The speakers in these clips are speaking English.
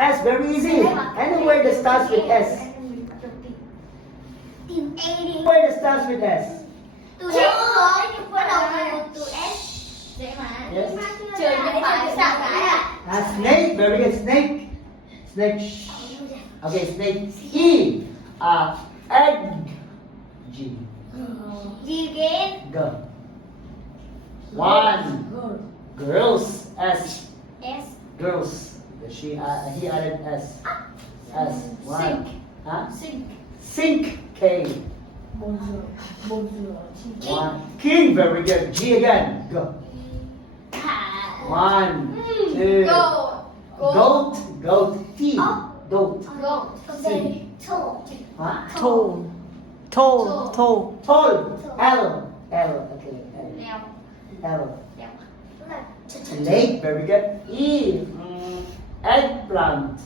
S, very easy. Any word that starts with S. Word that starts with S. Từ S thôi, bắt đầu từ S. Dễ mà. Yes. Trời những phải xả cái à? Snake, very good. Snake. Snake. Okay, snake. E. Egg. G. Gì again? Go. One. Girls. S. S. Girls. He added S. S. One. Sink. Huh? Sink. Sink. K. One. King, very good. G again. Go. One. Two. Go. Goat. Goat. T. Goat. Go. Sink. Toe. Huh? Tall. Tall. Tall. Tall. L. L. Okay. Leo. L. Leo. Lake, very good. E. Eggplant.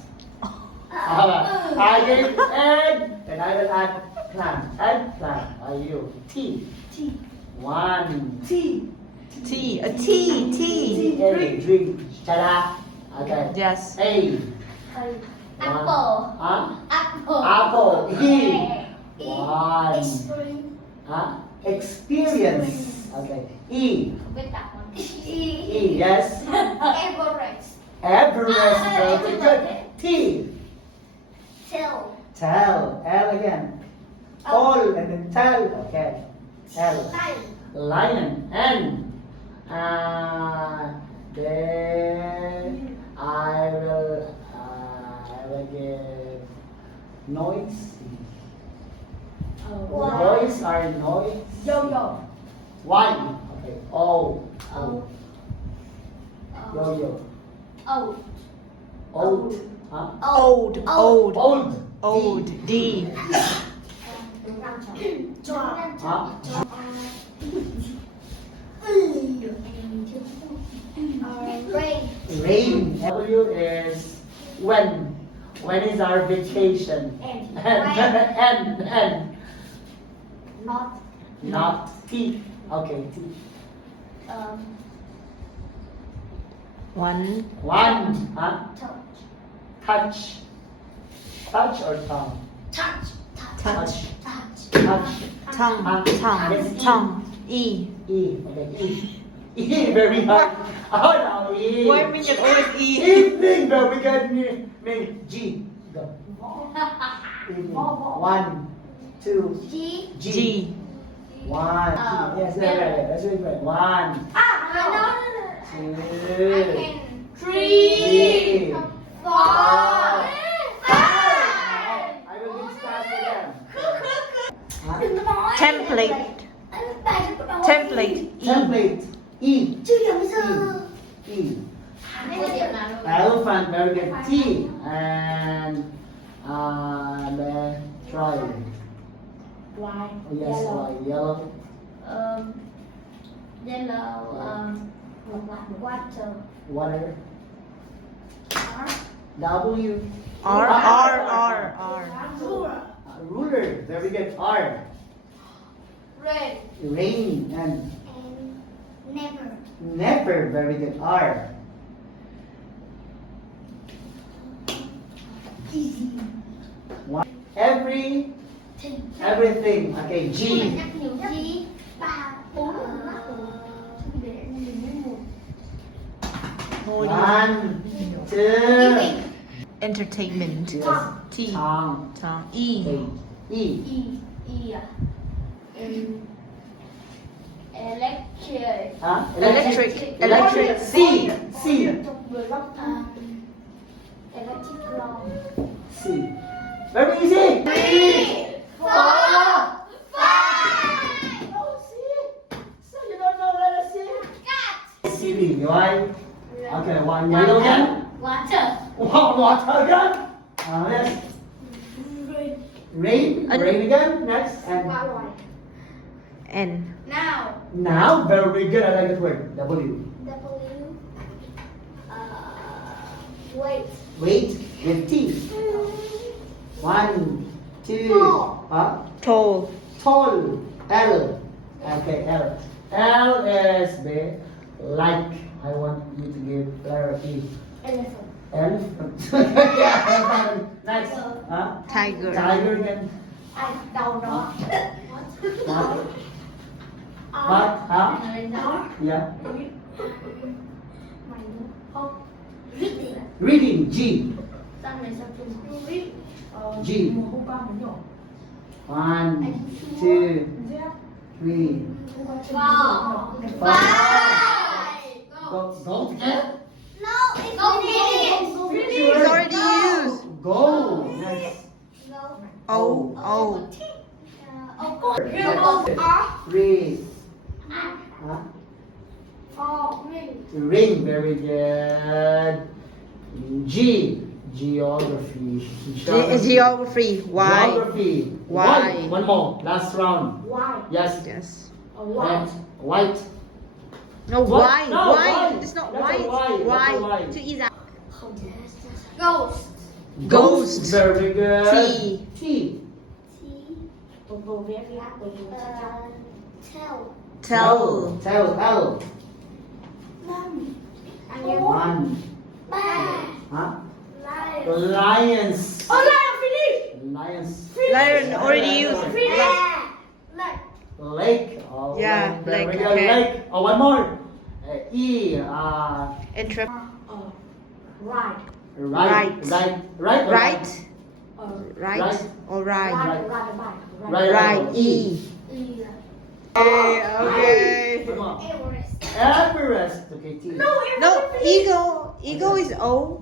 I gave egg, and I will add plant. Eggplant. Are you? T. T. One. T. A T. T. A. Drink. Tada. Okay. Yes. A. Apple. Huh? Apple. Apple. E. E. One. Experience. Huh? Experience. Okay. E. Biết đọc không? E. Yes. Everest. Everest. Very good. T. Tail. Tell. L again. All and then tell. Okay. L. Lion. N. Then I will give noise. Voice are noise. Yo-yo. Y. Okay. O. Yo-yo. Old. Old. Huh? Old. Old. Old. Old. D. Huh? Rain. Rain. W is when. When is our vacation? N. N. Not. Not T. Okay, T. One. One. Huh? Touch. Touch. Touch or tongue? Touch. Touch. Touch. Tongue. Tongue. Tongue. E. E. Okay, E. E, very hard. Oh, no, E. Why me can always E? Evening, very good. Me. G. Go. Evening. One, two, G. G. One. Two. Yes, that's very good. One, two, Three. Four. Five. Five. I will give stars again. Huh? Template. Template. E. Template. E. Chưa hiểu bây giờ. E. Elephant, very good. T. And the try. White. Oh, yes, right. Yellow. Yellow. Water. Water. W. R. Ruler, very good. R. Red. Rain and Never. never, very good. R. Easy. One. Everything. Okay, G. G. Ba. Bốn. One, two. Entertainment. Yes. T. Tongue. Tongue. E. E. E. Electric. Huh? Electric. C. C. Electric law. C. Very easy. 3, 4, 5. Oh, C. So you don't know letter C? Cat. C. Right? Okay, one yellow again. Water. One water again. Yes. Rain. Rain again. Next. And N. Now. now, very good. I like that word. W. W. Wait. Wait with T. One, two. Tall. Huh? Tall. Tall. L. Okay, L. L is the like. I want you to give clarity. Elephant. Elephant. Yeah. Next. Huh? Tiger. Tiger again. Đầu nó. What? What? Huh? Yeah. Reading. G. G. 1, 2, 3, 4, 5. Don't forget. No, it's finish. It's already used. Go. Next. O. O. Read. Huh? Ring. Very good. G. Geography. Geography. Y. Geography. Y. One more. Last round. Yes. Yes. White. White. No, What? Y. No, Y. Y. It's not That's a white. Y. That's a Y. Y. Too easy. Ghost. Ghost. Very good. T. T. Tell. Tell. L. One. Ba. Huh? Lion. Lions. Lions. Lion already used. Lake. Oh, Yeah, very lake, good. okay. Lake. Oh, one more. E. Intrep. Right. Right. Right. Right. Right. Right. Right. Or right. Right. Right. E. Okay. Come on. Everest. Everest. Okay. T. No, eagle. Eagle is O.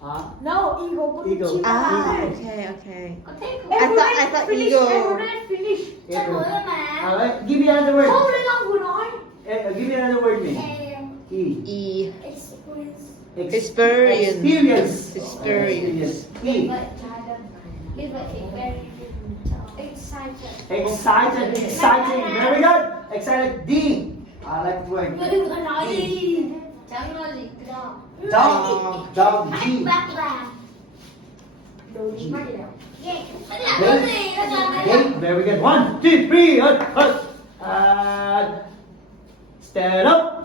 Huh? No, Eagle. Ah, Eagle. okay. Okay, cool. I thought eagle. Cho thử mà. Alright, give me another word. Không, đây con vừa nói. Give me another word, me. E. E. Experience. Experience. Experience. Experience. E. Give it very excited. Excited. Exciting. Very good. Excited. D. I like the word. Đừng có nói gì. Chẳng nói gì đâu. Dog. Dog. G. Anh bác làm. Đồ gì mà đâu. Gate. Anh làm Gate. cái gì? Anh làm cái Gate. Very good. 1, 2, 3. Stand up.